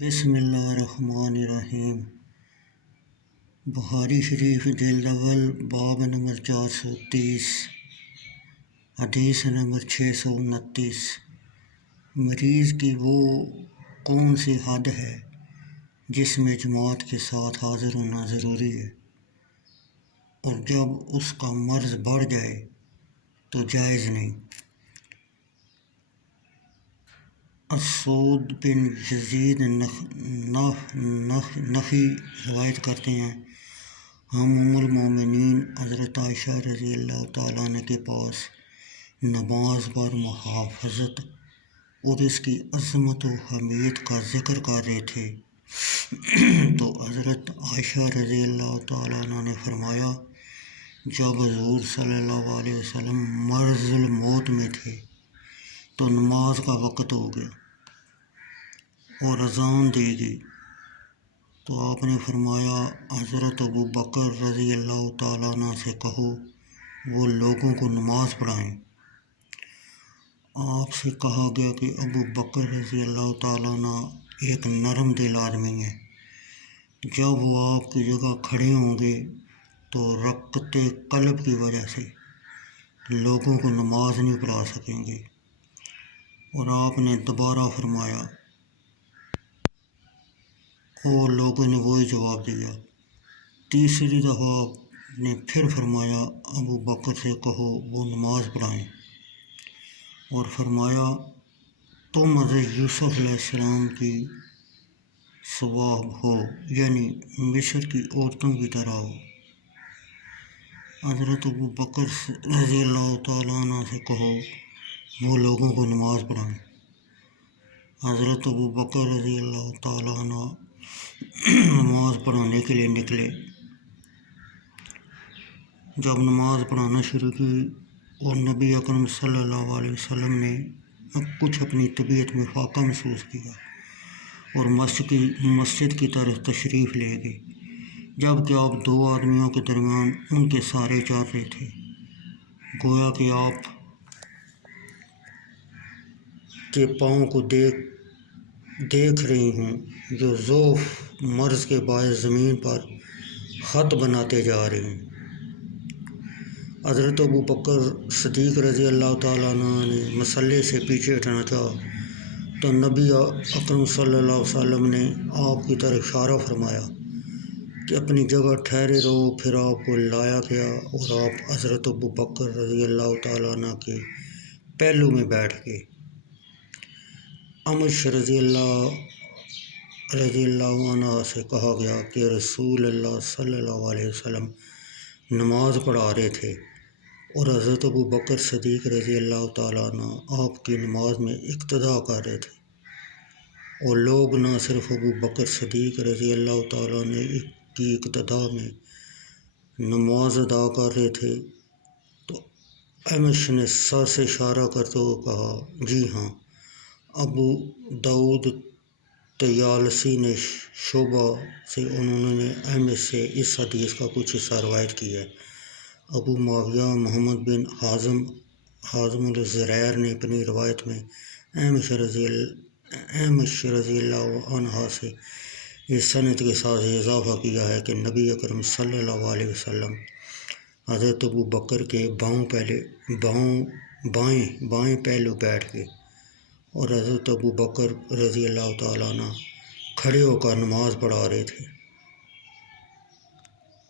بسم اللہ الرحمن الرحیم۔ بخاری شریف جلد اول باب نمبر 430 حدیث نمبر 629۔ مریض کی وہ کون سی حد ہے جس میں جماعت کے ساتھ حاضر ہونا ضروری ہے، اور جب اس کا مرض بڑھ جائے تو جائز نہیں۔ اسود بن یزید نخعی روایت کرتے ہیں، ہم ام المومنین حضرت عائشہ رضی اللہ تعالیٰ عنہ کے پاس نماز پر محافظت اور اس کی عظمت و اہمیت کا ذکر کر رہے تھے، تو حضرت عائشہ رضی اللہ تعالیٰ عنہ نے فرمایا، جب حضور صلی اللہ علیہ وسلم مرض الموت میں تھے تو نماز کا وقت ہو گیا اور اذان دی گئی، تو آپ نے فرمایا، حضرت ابو بکر رضی اللہ تعالیٰ عنہ سے کہو وہ لوگوں کو نماز پڑھائیں۔ آپ سے کہا گیا کہ ابو بکر رضی اللہ تعالیٰ عنہ ایک نرم دل آدمی ہیں، جب وہ آپ کی جگہ کھڑے ہوں گے تو رقت قلب کی وجہ سے لوگوں کو نماز نہیں پڑھا سکیں گے، اور آپ نے دوبارہ فرمایا اور لوگوں نے وہی جواب دیا۔ تیسری دفعہ آپ نے پھر فرمایا، ابو بکر سے کہو وہ نماز پڑھائیں، اور فرمایا، تم حضرت یوسف علیہ السلام کی سواب ہو، یعنی مصر کی عورتوں کی طرح ہو۔ حضرت ابو بکر رضی اللہ تعالیٰ عنہ سے کہو وہ لوگوں کو نماز پڑھائیں۔ حضرت ابو بکر رضی اللہ تعالیٰ عنہ نماز پڑھانے کے لیے نکلے۔ جب نماز پڑھانا شروع کی اور نبی اکرم صلی اللہ علیہ وسلم نے کچھ اپنی طبیعت میں فاقہ محسوس کیا اور مسجد کی طرف تشریف لے گئے، جبکہ آپ دو آدمیوں کے درمیان ان کے سارے چل رہے تھے، گویا کہ آپ کے پاؤں کو دیکھ رہی ہوں جو ضعف مرض کے باعث زمین پر خط بناتے جا رہے ہیں۔ حضرت ابو بکر صدیق رضی اللہ تعالیٰ عنہ نے مسلح سے پیچھے ہٹنا چاہا تو نبی اکرم صلی اللہ علیہ وسلم نے آپ کی طرف اشارہ فرمایا کہ اپنی جگہ ٹھہرے رہو، پھر آپ کو لایا گیا اور آپ حضرت ابو بکر رضی اللہ تعالیٰ عنہ کے پہلو میں بیٹھ گئے۔ عمش رضی اللہ عنہ سے کہا گیا کہ رسول اللہ صلی اللہ علیہ وسلم نماز پڑھا رہے تھے اور حضرت ابو بکر صدیق رضی اللہ تعالیٰ عنہ آپ کی نماز میں اقتداء کر رہے تھے، اور لوگ نہ صرف ابو بکر صدیق رضی اللہ تعالیٰ عنہ کی اقتداء میں نماز ادا کر رہے تھے۔ تو عمش نے سر سے اشارہ کرتے ہوئے کہا، جی ہاں۔ ابو داؤد طیالسی نے شعبہ سے انہوں نے عمش سے اس حدیث کا کچھ حصہ روایت کیا ہے۔ ابو معاویہ محمد بن حازم الزریر نے اپنی روایت میں عمش رضی اللہ عنہ سے اس سند کے ساتھ اضافہ کیا ہے کہ نبی اکرم صلی اللہ علیہ وسلم حضرت ابو بکر کے بائیں پہلو بیٹھ گئے اور حضرت ابو بکر رضی اللہ تعالیٰ عنہ کھڑے ہو کر نماز پڑھا رہے تھے۔